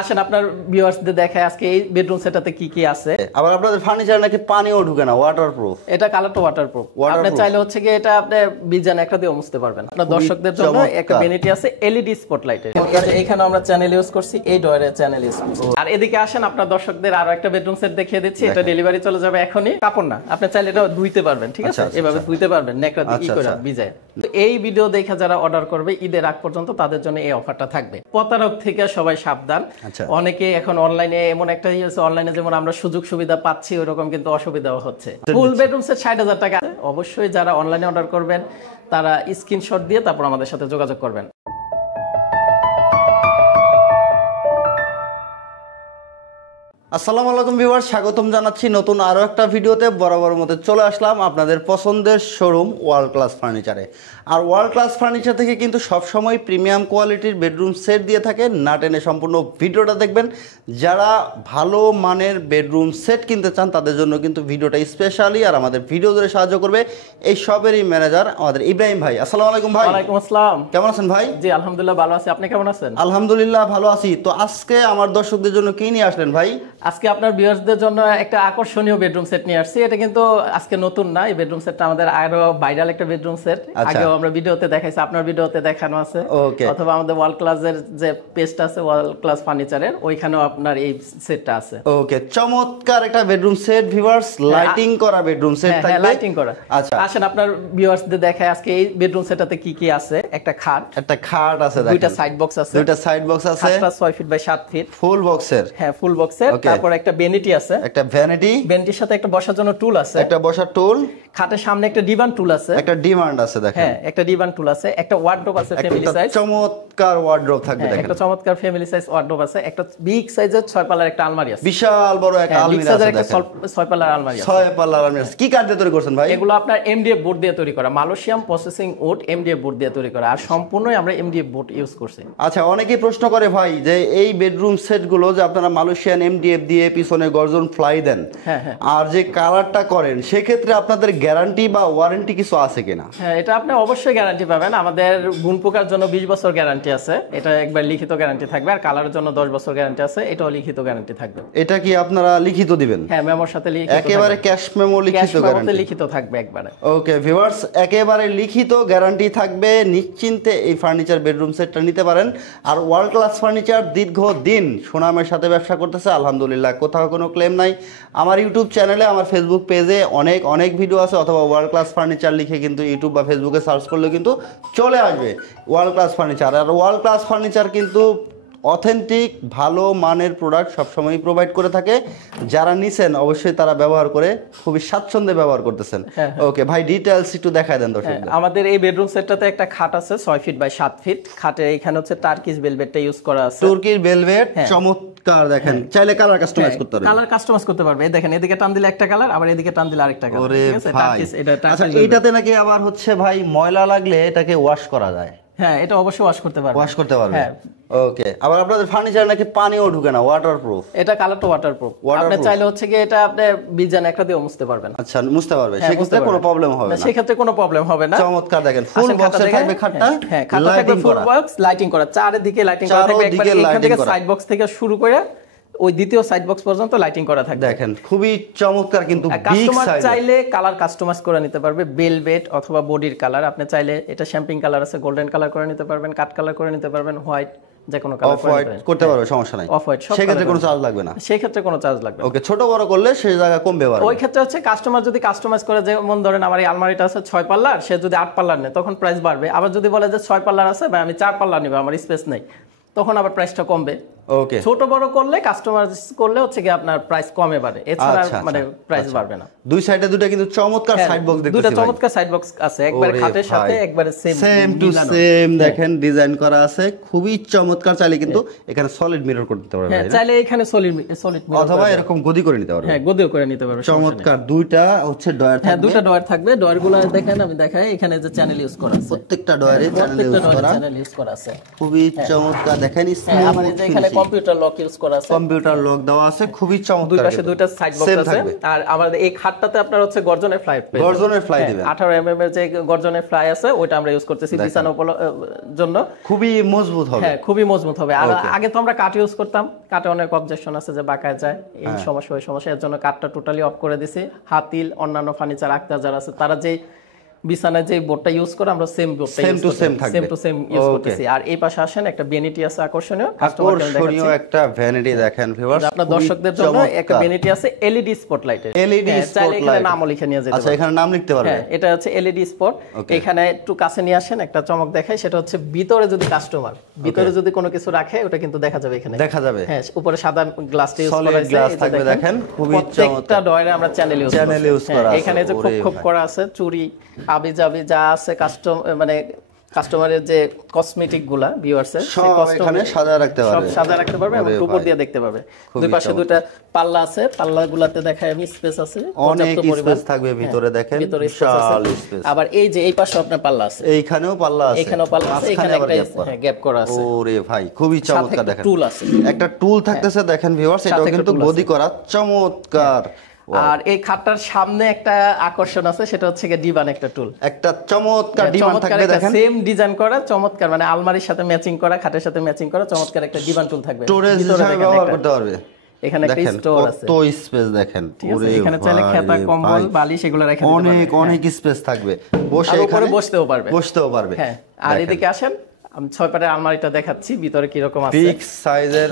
আসেন আপনার ভিউয়ার্সদের দেখায় আজকে এই বেডরুম সেটটাতে কি কি আছে। আবার আপনাদের ফার্নিচার নাকি পানিও ঢুকে না, ওয়াটারপ্রুফ। এটা কালারটা ওয়াটারপ্রুফ। আপনি চাইলে হচ্ছে কি এটা আপনি বিজান একটা দিয়ে মুছতে পারবেন। আপনার দর্শকদের জন্য একটা বেনিটি আছে এলইডি স্পটলাইট। এখানে আমরা চ্যানেল ইউজ করছি, এই ডয়ারে চ্যানেল ইউজ করছি। আর এদিকে আসেন আপনার দর্শকদের আরো একটা বেডরুম সেট দেখিয়ে দিচ্ছি। এটা ডেলিভারি চলে যাবে এখনই। কাপড় না, আপনি চাইলে এটা ধুইতে পারবেন, ঠিক আছে? এভাবে ধুইতে পারবেন নেকড়া দিয়ে করে ভিজায়। তো এই ভিডিও দেখে যারা অর্ডার করবে ঈদের আগ পর্যন্ত তাদের জন্য এই অফারটা থাকবে। প্রতারক থেকে সবাই সাবধান। অনেকে এখন অনলাইনে এমন একটা অনলাইনে যেমন আমরা সুযোগ সুবিধা পাচ্ছি ওরকম কিন্তু অসুবিধাও হচ্ছে। ফুল বেডরুম সেট ৬০,০০০ টাকা। অবশ্যই যারা অনলাইনে অর্ডার করবেন তারা স্ক্রিনশট দিয়ে তারপর আমাদের সাথে যোগাযোগ করবেন। আসসালামু আলাইকুম ভিউয়ার্স, স্বাগতম জানাচ্ছি নতুন আরো একটা ভিডিওতে। বরাবর মতো চলে আসলাম আপনাদের পছন্দের শোরুম ওয়ার্ল্ড ক্লাস ফার্নিচারে। আর ওয়ার্ল্ড ক্লাস ফার্নিচার থেকে কিন্তু সবসময় প্রিমিয়াম কোয়ালিটির বেডরুম সেট দিয়ে থাকে। না টেনে সম্পূর্ণ ভিডিওটা দেখবেন। যারা ভালো মানের বেডরুম সেট কিনতে চান তাদের জন্য কিন্তু ভিডিওটা স্পেশালি। আর আমাদের ভিডিও ধরে সাহায্য করবে এই সবেরই ম্যানেজার আমাদের ইব্রাহিম ভাই। আসসালামু আলাইকুম ভাই। ওয়ালাইকুম আসসালাম। কেমন আছেন ভাই? জি আলহামদুলিল্লাহ ভালো আছি, আপনি কেমন আছেন? আলহামদুলিল্লাহ ভালো আছি। তো আজকে আমার দর্শকদের জন্য কি নিয়ে আসলেন ভাই? আজকে আপনার ভিউয়ার্সদের জন্য একটা আকর্ষণীয় বেডরুম সেট নিয়ে আসছি। এটা কিন্তু আজকে নতুন না, এই বেডরুম সেটটা আমাদের আরো ভাইরাল একটা বেডরুম সেট। আগেও আমরা ভিডিওতে দেখাইছি, আপনার ভিডিওতে দেখানো আছে, অথবা আমাদের ওয়ার্ল্ড ক্লাসের যে পেজটা আছে ওয়ার্ল্ড ক্লাস ফার্নিচারের ওইখানেও আপনার এই সেটটা আছে। ওকে, চমৎকার একটা বেডরুম সেট ভিউয়ার্স, লাইটিং করা বেডরুম সেট থাকবে। হ্যাঁ লাইটিং করা। আচ্ছা আসেন আপনার ভিউয়ার্সদের দেখায় আজকে এই বেডরুম সেটটাতে কি কি আছে। একটা খাট আছে, দেখেন দুইটা সাইড বক্স আছে, খাটটা 6 ফিট বাই 7 ফিট ফুল বক্সের। হ্যাঁ ফুল বক্সের। তারপর একটা বেনিটি আছে, একটা ভ্যানিটির সাথে একটা বসার জন্য টুল আছে, একটা বসার টুল। খাটের সামনে একটা ডিভান টুল আছে, দেখেন হ্যাঁ একটা ডিভান টুল আছে। একটা ওয়ার্ডরোব আছে ফ্যামিলি সাইজ, চমৎকার ওয়ার্ডরোব থাকবে দেখেন। একটা চমৎকার ফ্যামিলি সাইজ ওয়ার্ডরোব আছে। একটা বিগ সাইজের 6 পাল্লার একটা আলমারি আছে, বিশাল বড় একটা আলমারি আছে দেখেন। 6 পাল্লার আলমারি আছে, 6 পাল্লার আলমারি আছে। কি কাঠ দিয়ে তৈরি করছেন ভাই? এগুলো আপনার এমডিএফ বোর্ড দিয়ে তৈরি করা, Malaysian processing would MDF board দিয়ে তৈরি করা। আর সম্পূর্ণই আমরা এমডিএফ বোর্ড ইউজ করছি। আচ্ছা, অনেকেই প্রশ্ন করে ভাই যে এই বেডরুম সেট গুলো যে আপনারা মালয়েশিয়ান এমডিএফ দিয়ে পিছনে গর্জন ফ্লাই দেন, আর যে কালারটা করেন সেক্ষেত্রে আপনাদের গ্যারান্টি বা ওয়ারেন্টি কিছু আছে কিনা? হ্যাঁ এটা আপনি অবশ্যই গ্যারান্টি পাবেন। আমাদের গুণ পোকার জন্য 20 বছর গ্যারান্টি আছে, এটা একবার লিখিত গ্যারান্টি থাকবে। আর কালারের জন্য 10 বছর গ্যারান্টি আছে, এটাও লিখিত গ্যারান্টি থাকবে। এটা কি আপনারা লিখিত দিবেন? হ্যাঁ মেমোর সাথে লিখিত, একেবারে ক্যাশ মেমো লিখিত গ্যারান্টি লিখিত থাকবে একবারে। ওকে ভিউয়ার্স, একেবারে লিখিত গ্যারান্টি থাকবে। নিশ্চিন্তে এই ফার্নিচার বেডরুম সেটটা নিতে পারেন। আর ওয়ার্ল্ড ক্লাস ফার্নিচার দীর্ঘদিন সুনামের সাথে ব্যবসা করতেছে আলহামদুলিল্লাহ, কোথাও কোনো ক্লেম নাই। আমার ইউটিউব চ্যানেলে, আমার ফেসবুক পেজে অনেক ভিডিও আছে, অথবা ওয়ার্ল্ড ক্লাস ফার্নিচার লিখে কিন্তু ইউটিউব বা ফেসবুকে সার্চ করলে কিন্তু চলে আসবে ওয়ার্ল্ড ক্লাস ফার্নিচার। আর ওয়ার্ল্ড ক্লাস ফার্নিচার কিন্তু অথেন্টিক ভালো মানের প্রোডাক্ট সবসময় প্রোভাইড করে থাকে। যারা নিছেন অবশ্যই তারা ব্যবহার করে খুবই স্বাচ্ছন্দ্যে ব্যবহার করতেছেন। ওকে ভাই, ডিটেইলস একটু দেখায় দেন দর্শকদের। আমাদের এই বেডরুম সেটটাতে একটা খাট আছে 6 ফিট বাই 7 ফিট। খাটের এখানে হচ্ছে টার্কিশ ভেলভেটটা ইউজ করা আছে, তুর্কির ভেলভেট, চমৎকার দেখেন। চাইলে কালার কাস্টমাইজ করতে পারবেন, কালার কাস্টমাইজ করতে পারবে। দেখেন এদিকে টান দিলে একটা কালার, আবার এদিকে টান দিলে আরেকটা কালার, ঠিক আছে? টার্কিশ এটা। আচ্ছা, এইটাতে নাকি আবার হচ্ছে ভাই ময়লা লাগলে এটাকে ওয়াশ করা যায়? হ্যাঁ এটা অবশ্যই ওয়াশ করতে পারবে। হ্যাঁ ওকে, আবার আপনাদের ফার্নিচার নাকি পানিও ঢুকে না, ওয়াটারপ্রুফ। এটা কালারটা ওয়াটারপ্রুফ। আপনি চাইলে হচ্ছে কি এটা আপনি বিজান একটা দিয়ে মুছতে পারবেন। আচ্ছা মুছতে পারবে, সেক্ষেত্রে কোনো প্রবলেম হবে না। সেক্ষেত্রে কোনো প্রবলেম হবে না। চমৎকার দেখেন, ফুল বক্সে থাকবে খাটটা। হ্যাঁ খাটটা থাকবে ফুল বক্স, লাইটিং করা, চারিদিকে লাইটিং করা থাকবে। একবার এখান থেকে সাইড বক্স থেকে শুরু করে ওই দ্বিতীয় সাইড বক্স পর্যন্ত লাইটিং করা থাকবে। দেখেন খুবই চমৎকার, কিন্তু কাস্টমার চাইলে কালার কাস্টমাইজ করে নিতে পারবে, ভেলভেট অথবা বডির কালার। আপনি চাইলে এটা শ্যাম্পিং কালার আছে, গোল্ডেন কালার করে নিতে পারবেন, কাট কালার করে নিতে পারবেন, হোয়াইট যে কোনো কালার করতে পারবে, সমস্যা নাই। অফ হোয়াইট, সেক্ষেত্রে কোনো চার্জ লাগবে না। সেক্ষেত্রে কোনো চার্জ লাগবে না। ওকে, ছোট বড় করলে সেই জায়গা কমবে পারবে। ওই ক্ষেত্রে হচ্ছে কাস্টমার যদি কাস্টমাইজ করে, যেমন ধরেন আমার এই আলমারিটা আছে 6 পাল্লার, সে যদি 8 পাল্লার নেয় তখন প্রাইস বাড়বে। আবার যদি বলে যে 6 পাল্লার আছে ভাই আমি 4 পাল্লার নিব, আমার স্পেস নেই, তখন আবার প্রাইসটা কমবে। ওকে, ছোট বড় করলে কাস্টমার করলে হচ্ছে কি আপনার প্রাইস কমে বাড়ে, এছাড়া মানে প্রাইস বাড়বে না। দুই সাইডে দুটো কিন্তু চমৎকার সাইড বক্স দেখতেছি, দুটো চমৎকার সাইড বক্স আছে, একবার খাটের সাথে একবারে সেম টু সেম দেখেন ডিজাইন করা আছে, খুবই চমৎকার। চাইলে কিন্তু এখানে সলিড মিরর করতে পারবেন। হ্যাঁ চাইলে এখানে সলিড মিরর অথবা এরকম গদি করে নিতে পারবেন। হ্যাঁ গদিও করে নিতে পারবেন। চমৎকার, দুইটা হচ্ছে ডয়ার থাকবে। হ্যাঁ দুটো ডয়ার থাকবে। ডয়ারগুলো দেখেন, আমি দেখাই, এখানে যে চ্যানেল ইউজ করা আছে, প্রত্যেকটা ডয়ারে চ্যানেল ইউজ করা আছে, খুবই চমৎকার দেখেন। আমার এই যে এখানে কম্পিউটার লক ইউজ করা আছে, কম্পিউটার লক দেওয়া আছে, খুবই চমৎকার। দুই পাশে দুইটা সাইড বক্স আছে। আর আমাদের এই খাটটাতে আপনার হচ্ছে গর্জনের ফ্লাই, গর্জনের ফ্লাই দিবেন, 18 mm এর যে গর্জনের ফ্লাই আছে ওটা আমরা ইউজ করতেছি বিছানা জন্য, খুবই মজবুত হবে। হ্যাঁ খুবই মজবুত হবে। আর আগে তো আমরা কাঠ ইউজ করতাম, কাঠে অনেক অবজেকশন আছে যে বাঁকায় যায়, এই সমস্যা ওই সমস্যা, এর জন্য কাঠটা টোটালি অফ করে দিছি। হাতিল অন্যান্য ফার্নিচার আক্তার যারা আছে তারা যে বিছানায় যে বোর্ডটা ইউজ করে আমরা সেম বোর্ডটা সেম টু সেম ইউজ করতেছি। আর এই পাশে আসেন একটা ভ্যানিটি আছে আকর্ষণীয়, আকর্ষণীয় একটা ভ্যানিটি দেখেন ভিউয়ার্স, আপনার দর্শকদের জন্য একটা ভ্যানিটি আছে এলইডি স্পটলাইট, এলইডি স্পটলাইট, নামও লিখে নিয়ে যেতে। আচ্ছা এখানে নাম লিখতে পারবে। হ্যাঁ এটা হচ্ছে এলইডি স্পট। এখানে একটু কাছে নিয়ে আসেন, একটা চমক দেখাই, সেটা হচ্ছে ভিতরে যদি কাস্টমার ভিতরে যদি কোনো কিছু রাখে ওটা কিন্তু দেখা যাবে, এখানে দেখা যাবে। হ্যাঁ উপরে সাদা গ্লাসটা ইউজ করা আছে, গ্লাস থাকবে দেখেন, খুবই চমৎকার। প্রত্যেকটা ডয়ারে আমরা চ্যানেল ইউজ করা আছে। এখানে যে খোপ করা আছে চুড়ি আবিজাবি যা আছে মানে কাস্টমারের যে কসমেটিক গুলা ভিউয়ার্স এর সব এখানে সাজা রাখতে পারবে, সব সাজা রাখতে পারবে এবং উপর দিয়ে দেখতে পাবে। দুই পাশে দুইটা পাল্লা আছে, পাল্লাগুলোতে দেখায় আমি স্পেস আছে, অনেক স্পেস থাকবে ভিতরে দেখেন, বিশাল স্পেস। আবার এই যে এই পাশে আপনার পাল্লা আছে, এইখানেও পাল্লা আছে, এখানেও পাল্লা আছে, এখানে একটা গ্যাপ করা আছে। ওরে ভাই খুবই চমৎকার দেখেন, টুল আছে, একটা টুল থাকতেছে দেখেন ভিউয়ার্স, এটাও কিন্তু গদি করা চমৎকার। আর এই খাটটার সামনে একটা আকর্ষণ আছে, সেটা হচ্ছে ডিভান একটা টুল, একটা চমৎকার ডিভান থাকবে দেখেন, সেম ডিজাইন করা চমৎকার, মানে আলমারির সাথে ম্যাচিং করা, খাটের সাথে ম্যাচিং করা চমৎকার একটা ডিভান টুল থাকবে, স্টোরেজ হিসেবে ব্যবহার করতে পারবে। এখানে একটা স্টোর আছে, কত স্পেস দেখেন, ওরে এখানে চাইলে খাতা কম্বল বালিশ এগুলো রাখতে পারবে, অনেক স্পেস থাকবে, বসে এখানে বসতেও পারবে। হ্যাঁ আর এদিকে আসেন, আমি 6 পাটের আলমারিটা দেখাচ্ছি ভিতরে কি রকম আছে, বিগ সাইজের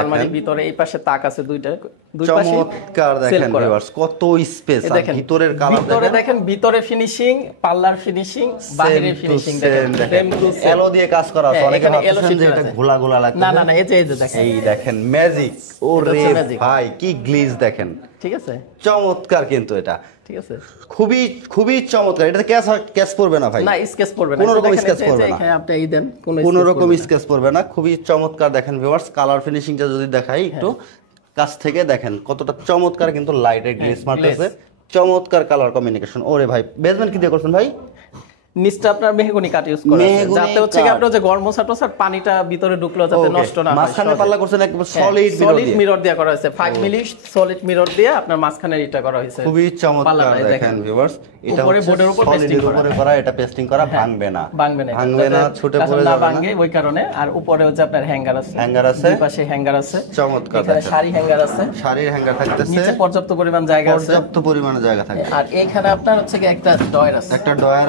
আলমারি, ভিতরে এই পাশে তাক আছে দুইটা, দুই পাশে চমৎকার দেখেন ভিউয়ার্স, কত স্পেস, আর ভিতরের কালার ভিতরে দেখেন, ভিতরে ফিনিশিং, পাল্লার ফিনিশিং, বাইরের ফিনিশিং দেখেন, এলো দিয়ে কাজ করা আছে, অনেকে ভাবছেন যে এটা গোলা গোলা লাগছে, না এই যে দেখেন, এই দেখেন ম্যাজিক, ওরে ভাই কি গ্লেজ দেখেন, ঠিক আছে চমৎকার কিন্তু এটা, ঠিক আছে খুবই চমৎকার। এটা ক্যাশ পড়বে না ভাই, না স্কেচ পড়বে না, কোনো রকম স্কেচ পড়বে না, এখানে আপনি এই দেন কোনো রকম স্কেচ পড়বে না, খুবই চমৎকার দেখেন ভিউয়ার্স। কালার ফিনিশিংটা যদি দেখাই একটু কাছ থেকে দেখেন কতটা চমৎকার, কিন্তু লাইটের গ্লেজ মারতেছে, চমৎকার কালার কমিউনিকেশন। ওরে ভাই বেসমেন্ট কি দিয়ে করছেন ভাই? নিচটা আপনার মেহগনি কাঠ ইউজ করা আছে, যাতে হচ্ছে কি আপনার যে গরম মশাটো স্যার পানিটা ভিতরে ঢুকলো যাতে নষ্ট না হয়। মাঝখানে পাল্লা করছেন একদম সলিড মিরর দিয়ে করা হয়েছে, 5 মিলি সলিড মিরর দিয়ে আপনার মাঝখানে এটা করা হয়েছে, খুবই চমৎকার দেখেন ভিউয়ার্স। এটা উপরে বোর্ডের উপর পেস্টিং করা, এটা পেস্টিং করা, ভাঙবে না, ছুটে পড়ে যাবে না, ভাঙে ওই কারণে। আর উপরে হচ্ছে আপনার হ্যাঙ্গার আছে, দুই পাশে হ্যাঙ্গার আছে, চমৎকার। এখানে শাড়ি হ্যাঙ্গার আছে, শাড়ির হ্যাঙ্গার থাকতেছে, নিচে পর্যাপ্ত পরিমাণ জায়গা আছে, পর্যাপ্ত পরিমাণে জায়গা থাকে। আর এখানে আপনার হচ্ছে কি একটা ডয়ার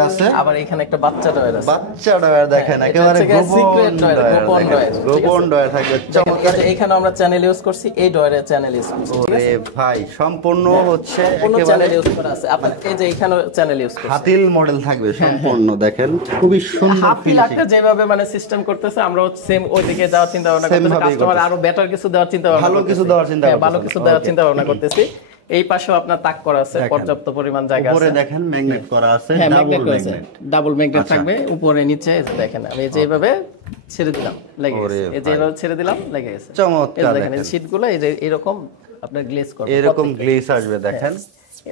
আছে, আবার এখানে একটা বাচ্চা ডয়ার দেখেন, একেবারে গোপন ডয়ার থাকবে চমৎকার। এখানে আমরা চ্যানেল ইউজ করছি, এই ডয়ারে চ্যানেল ইউজ করছি, ওরে ভাই সম্পূর্ণ হচ্ছে চ্যানেল ইউজ করা আছে। আপনার এই যে এখানে চ্যানেল ইউজ করছি, হাতিল মডেল থাকবে সম্পূর্ণ দেখেন, খুবই সুন্দর হাতিল একটা যেভাবে মানে সিস্টেম করতেছে, আমরা সেম ওইদিকে যাওয়ার চিন্তা ভাবনা করতেছি, কাস্টমার আরো বেটার কিছু দেওয়ার চিন্তা ভাবনা, ভালো কিছু দেওয়ার চিন্তা ভাবনা করতেছি। এই পাশেও আপনার তাক করা আছে, পর্যাপ্ত পরিমাণ জায়গা আছে, উপরে দেখেন ম্যাগনেট করা আছে, ডাবল ম্যাগনেট থাকবে উপরে নিচে। দেখেন আমি যেভাবে ছেড়ে দিলাম লেগে গেছে, এই যেভাবে ছেড়ে দিলাম লেগে গেছে, চমৎকার। দেখেন এই শীটগুলো এরকম আপনার গ্লেজ করবে, এরকম গ্লেজ আসবে দেখেন।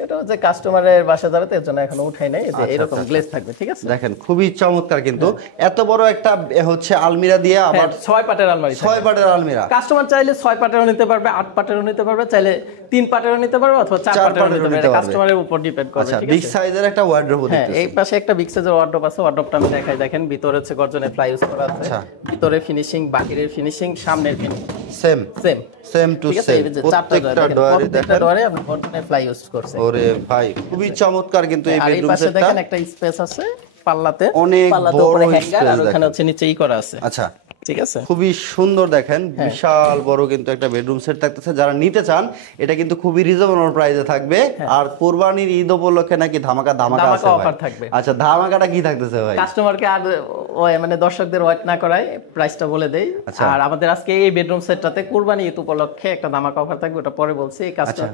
এটা হচ্ছে কাস্টমারের বাসা দাঁড়াতে, এর জন্য এখনো উঠাই নাই, এই যে এরকম গ্লেজ থাকবে, ঠিক আছে দেখেন খুবই চমৎকার। কিন্তু এত বড় একটা হচ্ছে আলমিরা দিয়ে আবার 6 পাটের আলমারি, 6 পাটের আলমিরা, কাস্টমার চাইলে 6 পাটেরও নিতে পারবে, 8 পাটেরও নিতে পারবে, চাইলে 3 পাটেরও নিতে পারবে, অথবা 4 পাটেরও নিতে পারবে, কাস্টমারের উপর ডিপেন্ড করে। আচ্ছা বিগ সাইজের একটা ওয়ার্ড্রোব দিতেছে, এই পাশে একটা বিগ সাইজের ওয়ার্ড্রোব আছে, ওয়ার্ড্রোবটা আমি দেখাই। দেখেন ভিতরে হচ্ছে গর্জনের ফ্লাই ইউজ করা আছে, ভিতরে ফিনিশিং, বাহিরের ফিনিশিং, সামনের ফিনিশিং সেম টু সেম, প্রত্যেকটা ডয়ারে আপনি গর্জনের ফ্লাই ইউজ করছেন। ওরে ভাই খুবই চমৎকার। কিন্তু এই বেডরুম সেটটা দেখেন একটা স্পেস আছে পাল্লাতে, অনেক বড় স্পেস, আর ওখানে হচ্ছে নিচেই করা আছে। আচ্ছা ঠিক আছে, খুবই সুন্দর দেখেন, বিশাল বড় কিন্তু একটা বেডরুম সেট থাকতেছে। যারা নিতে চান এটা কিন্তু খুবই রিজনেবল প্রাইসে থাকবে। আর কুরবানির ঈদ উপলক্ষে নাকি ধামাকা অফার থাকবে। আচ্ছা ধামাকাটা কি থাকতেছে ভাই? কাস্টমারকে আর মানে দর্শকদের ওয়েট না করায় প্রাইসটা বলে দেই। আর আমাদের আজকে এই বেডরুম সেটটাতে কুরবানি ঈদ উপলক্ষে একটা ধামাকা অফার থাকবে, ওটা পরে বলছি। এই কাজটা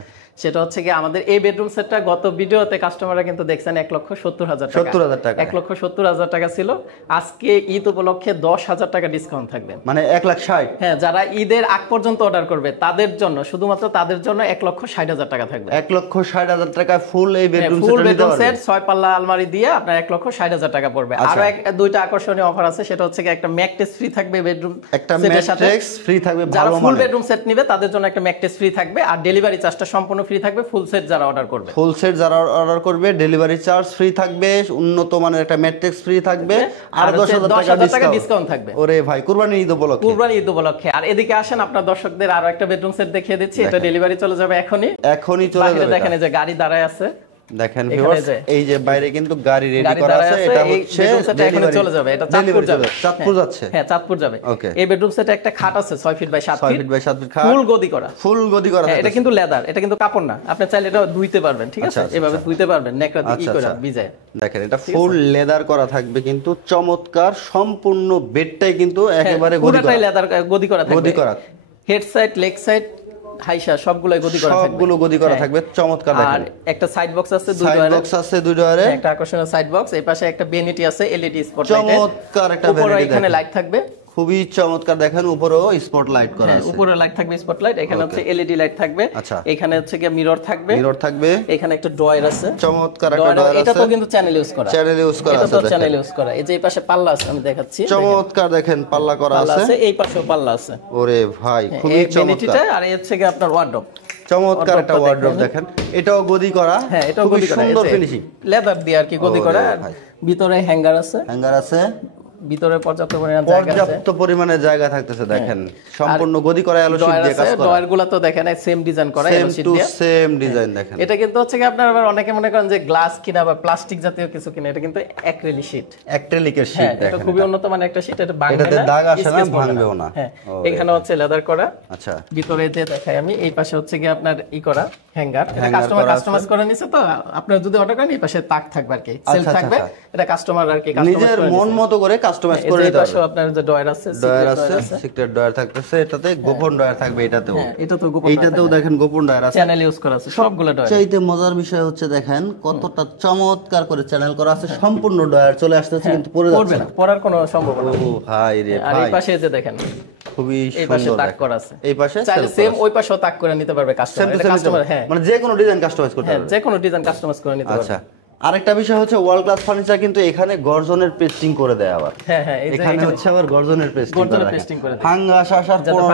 সেটা হচ্ছে কি, আমাদের এই বেডরুম সেটটা গত ভিডিওতে কাস্টমাররা কিন্তু দেখছেন 1,70,000 টাকা, 1,70,000 টাকা ছিল। আজকে ঈদ উপলক্ষে 10,000 টাকা ডিসকাউন্ট ডিসকাউন্ট থাকবে। মানে 1,60,000? হ্যাঁ, যারা ঈদের আগ পর্যন্ত অর্ডার করবে তাদের জন্য, শুধুমাত্র তাদের জন্য 1,60,000 টাকা থাকবে। 1,60,000 টাকা ফুল এই বেডরুম ফুল বেডরুম সেট 6 পাল্লা আলমারি দিয়ে আপনার 1,60,000 টাকা পড়বে। আরো দুইটা আকর্ষণীয় অফার আছে, সেটা হচ্ছে কি একটা ম্যাট্রেস ফ্রি থাকবে বেডরুম সেটের সাথে। ম্যাট্রেস ফ্রি থাকবে, যারা ফুল বেডরুম সেট নেবে তাদের জন্য একটা ম্যাট্রেস ফ্রি থাকবে, আর ডেলিভারি চার্জটা সম্পূর্ণ ফ্রি থাকবে। ফুল সেট যারা অর্ডার করবে, ফুল সেট যারা অর্ডার করবে ডেলিভারি চার্জ ফ্রি থাকবে, উন্নত মানের একটা ম্যাট্রেস ফ্রি থাকবে, আর 10,000 টাকা ডিসকাউন্ট থাকবে। ওরে ভাই, কুরবানির ঈদ উপলক্ষে, কুরবানির ঈদ উপলক্ষে। আর এদিকে আসেন, আপনার দর্শকদের আরো একটা বেডরুম সেট দেখিয়ে দিচ্ছি। এটা ডেলিভারি চলে যাবে এখনই চলে যাবে। দেখেন এই যে গাড়ি দাঁড়ায় আছে, দেখেন ভিউয়ার্স, এই যে বাইরে কিন্তু গাড়ি রেডি করা আছে। এটা হচ্ছে এখনই চলে যাবে, এটা চাঁদপুর যাবে। চাঁদপুর যাচ্ছে? হ্যাঁ, চাঁদপুর যাবে। এই বেডরুম সেটে একটা খাট আছে 6 ফিট বাই 7 ফিট, খাট, ফুল গদি করা, ফুল গদি করা। এটা কিন্তু লেদার, এটা কিন্তু কাপড় না। আপনি চাইলে এটা ধুইতে পারবেন, ঠিক আছে, এভাবে ধুইতে পারবেন, নেকড়া দিয়ে করে ভিজায়। দেখেন এটা ফুল লেদার করা থাকবে, কিন্তু চমৎকার। সম্পূর্ণ বেডটাই কিন্তু একেবারে গদি করা, পুরোটাই লেদার গদি করা থাকবে। হেড সাইড, লেগ সাইড, হাইসা সবগুলাই গদি করা থাকবে, সবগুলো গদি করা থাকবে। চমৎকার। দেখেন আর একটা সাইড বক্স আছে, দুই ডয়ারে একটা আকর্ষণীয় সাইড বক্স। এই পাশে একটা ভ্যানিটি আছে এলইডি স্পটলাইট, চমৎকার একটা ভ্যানিটি। উপরে এখানে লাইট থাকবে, খুবই চমৎকার। দেখেন উপরেও স্পটলাইট করা আছে, উপরে লাইট থাকবে স্পটলাইট। এখানে হচ্ছে এলইডি লাইট থাকবে। এখানে হচ্ছে কি মিরর থাকবে, এখানে একটা ড্রয়ার আছে, চমৎকার একটা ড্রয়ার আছে। এটা তো কিন্তু চ্যানেল ইউজ করা, এটা তো চ্যানেল ইউজ করা। এই যে এই পাশে পাল্লা আছে, আমি দেখাচ্ছি, চমৎকার। দেখেন পাল্লা করা আছে, এই পাশেও পাল্লা আছে। ওরে ভাই, খুবই চমৎকার। আর এই হচ্ছে কি আপনার ওয়ার্ডরোব, চমৎকার একটা ওয়ার্ডরোব। দেখেন এটাও গদি করা, হ্যাঁ এটাও গদি করা, সুন্দর ফিনিশিং, লেদার দিয়ে আর কি গদি করা। ভিতরে হ্যাঙ্গার আছে, ভিতরে পর্যাপ্ত পরিমাণে জায়গা থাকতেছে। দেখেন সম্পূর্ণ গদি করা, এলো শীট দিয়ে কাজ করা। ডয়ারগুলো তো দেখেন সেম ডিজাইন করা, এলো শীট দিয়ে, সেম ডিজাইন। দেখেন এটা কিন্তু হচ্ছে কি আপনারা আবার অনেকে মনে করেন যে গ্লাস কিনা বা প্লাস্টিক জাতীয় কিছু কিনা, এটা কিন্তু অ্যাক্রিলিক শীট, অ্যাক্রিলিকের শীট। দেখেন এটা খুবই উন্নত মানের একটা শীট, এটা ভাঙবে না, এটাতে দাগ আসে না, ভাঙবেও না। হ্যাঁ, এখানে হচ্ছে লেদার করা। আচ্ছা, ভিতরে যে দেখাই আমি, এই পাশে হচ্ছে কি আপনার ই করা হ্যাঙ্গার, এটা কাস্টমাইজ করে নিছে। তো আপনারা যদি অর্ডার করেন এই পাশে তাক থাকবে আর কি, সেল থাকবে, এটা কাস্টমার আর কি নিজের মন মতো করে কাস্টমাইজ করে দিতে পারবে। আপনার যে ডয়ার আছে, সিক্রেট ডয়ার থাকতেছে, এটাতে গোপন ডয়ার থাকবে। এটাতেও গোপন, এইটাতেও দেখেন গোপন ডয়ার আছে, চ্যানেল ইউজ করা আছে সবগুলো ডয়ার। চাইতে মজার বিষয় হচ্ছে দেখেন কতটা চমৎকার করে চ্যানেল করা আছে। সম্পূর্ণ ডয়ার চলে আসতেছে, কিন্তু পড়ে যাচ্ছে না, পড়ার কোনো সম্ভাবনা নেই। ও ভাই রে ভাই, আর এই পাশে যে দেখেন খুবই এই পাশে সুন্দর তাক করা আছে, এই পাশে চাইলে সেম ওই পাশেও তাক করে নিতে পারবে কাস্টমার। হ্যাঁ, মানে যে কোনো ডিজাইন কাস্টমাইজ করতে পারবে, যে কোনো ডিজাইন কাস্টমাইজ করে নিতে পারবে। আচ্ছা, আরেকটা বিষয় হচ্ছে ওয়ার্ল্ড ক্লাস ফার্নিচার কিন্তু এখানে গর্জনের পেস্টিং করে দেয় আবার। হ্যাঁ, এখানে হচ্ছে আবার গর্জনের পেস্টিং করে দেয়, ফাঙ্গাস আসার কোনো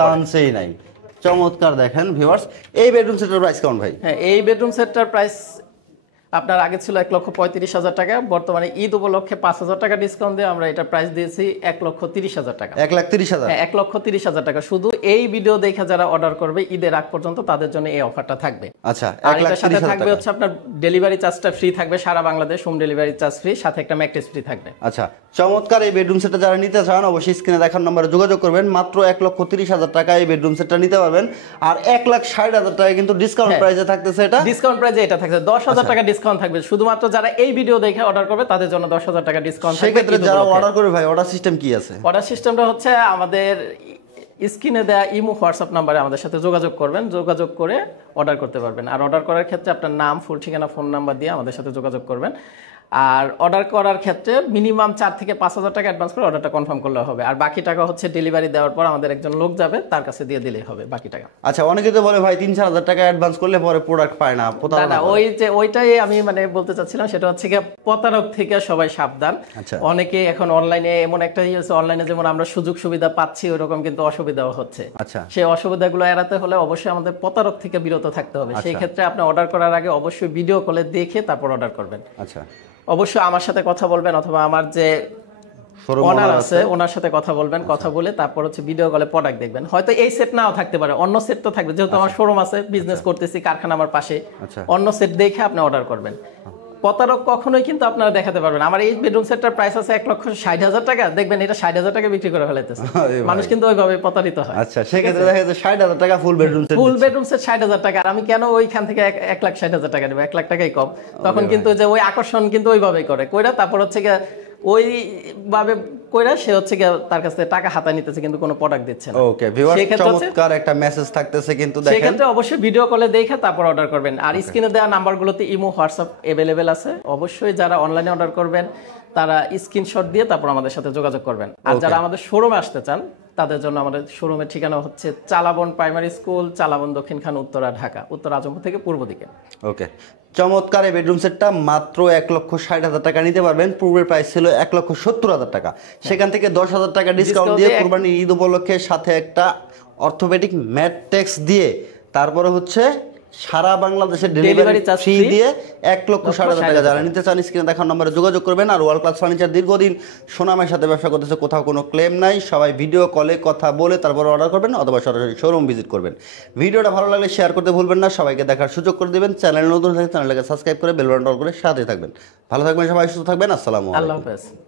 চান্সই নাই। চমৎকার। দেখেন ভিউয়ার্স, এই বেডরুম সেটের প্রাইস কেমন ভাই? হ্যাঁ, এই বেডরুম সেটটার প্রাইস আপনার আগে ছিল 1,35,000 টাকা, বর্তমানে ঈদ উপলক্ষে 5,000 টাকা ডিসকাউন্ট দিয়ে আমরা এটা প্রাইস দিয়েছি 1,30,000 টাকা। 1,30,000? হ্যাঁ, 1,30,000 টাকা। শুধু এই ভিডিও দেখে যারা অর্ডার করবে ঈদের আগ পর্যন্ত তাদের জন্য এই অফারটা থাকবে। আচ্ছা, আর এটার সাথে থাকবে হচ্ছে আপনার ডেলিভারি চার্জটা ফ্রি থাকবে, সারা Bangladesh home delivery charge free, সাথে একটা ম্যাট্রেস ফ্রি থাকবে। আচ্ছা, চমৎকার। এই বেডরুম সেটটা যারা নিতে চান অবশ্যই স্ক্রিনে দেখার নম্বরে যোগাযোগ করবেন। মাত্র 1,30,000 টাকা এই বেডরুম সেটটা নিতে পারবেন। আর 1,60,000 টাকা কিন্তু ডিসকাউন্ট প্রাইসে থাকতেছে। এটা ডিসকাউন্ট প্রাইসে এটা থাকছে 10,000 টাকা ডিসকাউন্ট থাকবে। শুধুমাত্র যারা এই ভিডিও দেখে অর্ডার করবে তাদের জন্য 10,000 টাকা ডিসকাউন্ট থাকবে। সেক্ষেত্রে যারা অর্ডার করবে ভাই, অর্ডার সিস্টেম কি আছে? অর্ডার সিস্টেমটা হচ্ছে আমাদের স্ক্রিনে দেওয়া ইমো হোয়াটসঅ্যাপ নাম্বারে আমাদের সাথে যোগাযোগ করবেন, যোগাযোগ করে অর্ডার করতে পারবেন। আর অর্ডার করার ক্ষেত্রে আপনার নাম, ফুল ঠিকানা, ফোন নাম্বার দিয়ে আমাদের সাথে যোগাযোগ করবেন। আর অর্ডার করার ক্ষেত্রে মিনিমাম 4 থেকে 5,000 টাকা অ্যাডভান্স করে অর্ডারটা কনফার্ম করলে হবে। আর বাকি টাকা হচ্ছে ডেলিভারি দেওয়ার পর আমাদের একজন লোক যাবে, তার কাছে দিয়ে দিলেই হবে বাকি টাকা। আচ্ছা, অনেকে তো বলে ভাই 3-4,000 টাকা অ্যাডভান্স করলে পরে প্রোডাক্ট পায় না, না, ওইটাই আমি মানে বলতে চাচ্ছিলাম। সেটা হচ্ছে কি প্রতারক থেকে সবাই সাবধান। অনেকে এখন অনলাইনে এমন একটা হচ্ছে, অনলাইনে যেমন আমরা সুযোগ সুবিধা পাচ্ছি ওইরকম কিন্তু অসুবিধাও হচ্ছে। সেই অসুবিধাগুলো এড়াতে হলে অবশ্যই আমাদের প্রতারক থেকে বিরত থাকতে হবে। সেই ক্ষেত্রে আপনি অর্ডার করার আগে অবশ্যই ভিডিও কলে দেখে তারপর অর্ডার করবেন। আচ্ছা, অবশ্যই আমার সাথে কথা বলবেন, অথবা আমার যে ওনার আছে ওনার সাথে কথা বলবেন। কথা বলে তারপর হচ্ছে ভিডিও কলে প্রোডাক্ট দেখবেন। হয়তো এই সেট নাও থাকতে পারে, অন্য সেট তো থাকবে। যেহেতু আমার শোরুম আছে, বিজনেস করতেছি, কারখানা আমার পাশে, অন্য সেট দেখে আপনি অর্ডার করবেন। প্রতারক কখনোই কিন্তু আপনারা দেখাতে পারবেন। আমার এই বেডরুম সেটটার প্রাইস আছে 1,60,000 টাকা, দেখবেন এটা 60,000 টাকা বিক্রি করে ফেলাইতেছে। মানুষ কিন্তু ওইভাবে প্রতারিত হয়। আচ্ছা, সেক্ষেত্রে দেখা যাচ্ছে 60,000 টাকা ফুল বেডরুম সেট 60,000 টাকা। আর আমি কেন ওইখান থেকে 1,60,000 টাকা নেব? 1 লাখ টাকাই কম। তখন কিন্তু যে ওই আকর্ষণ কিন্তু ওইভাবেই করে কইরা তারপর হচ্ছে ওইভাবে কইরা সে হচ্ছে গিয়ে তার কাছ থেকে টাকা হাতায় নিতেছে কিন্তু কোনো প্রোডাক্ট দিচ্ছে না। ওকে ভিউয়ার্স, সেক্ষেত্রে হচ্ছে- চমৎকার একটা মেসেজ থাকতেছে কিন্তু দেখেন। সেক্ষেত্রে অবশ্যই ভিডিও কলে দেখে তারপর অর্ডার করবেন। আর স্ক্রিনে দেওয়া নাম্বারগুলোতে ইমো হোয়াটসঅ্যাপ অ্যাভেলেবেল আছে। অবশ্যই যারা অনলাইনে অর্ডার করবেন তারা স্ক্রিনশট দিয়ে তারপর আমাদের সাথে যোগাযোগ করবেন। আর যারা আমাদের শোরুমে আসতে চান তাদের জন্য আমাদের শোরুমের ঠিকানা হচ্ছে চালাবন প্রাইমারি স্কুল, চালাবন দক্ষিণখান, উত্তরা, ঢাকা, উত্তর আজমপুর থেকে পূর্ব দিকে। ওকে, চমৎকার এই বেডরুম সেটটা মাত্র 1,60,000 টাকা নিতে পারবেন। পূর্বের প্রাইস ছিল 1,70,000 টাকা, সেখান থেকে 10,000 টাকা ডিসকাউন্ট দিয়ে কুরবানি ঈদ উপলক্ষে সাথে একটা অর্থোপেডিক ম্যাট্রেক্স দিয়ে তারপরে হচ্ছে সারা বাংলাদেশের ডেলিভারি charge ফ্রি free দিয়ে 1,60,000 টাকা। যারা নিতে চান স্ক্রিনে দেখার নম্বরে যোগাযোগ করবেন। আর ওয়ার্ল্ড ক্লাস ফার্নিচার দীর্ঘদিন সুনামের সাথে ব্যবসা করতেছে, কোথাও কোনো ক্লেম নাই। সবাই ভিডিও কলে কথা বলে তারপর অর্ডার করবেন অথবা সরাসরি শোরুম ভিজিট করবেন। ভিডিওটা ভালো লাগলে শেয়ার করতে ভুলবেন না, সবাইকে দেখার সুযোগ করে দিবেন। চ্যানেল নতুন থাকলে চ্যানেলটাকে সাবস্ক্রাইব করে বেল বাটন অন করে সাথে থাকবেন। ভালো থাকবেন সবাই, সুস্থ থাকবেন। আসসালামু আলাইকুম। আল্লাহ হাফেজ।